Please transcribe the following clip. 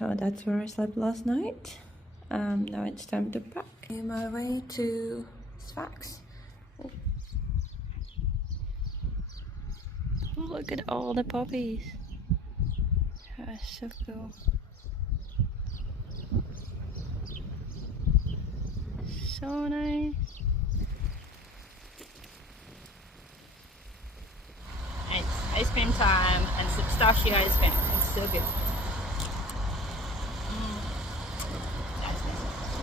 So that's where I slept last night. Now it's time to pack. On my way to Sfax. Oh. Look at all the puppies. That's so cool. So nice. It's ice cream time and it's pistachio ice cream. It's so good.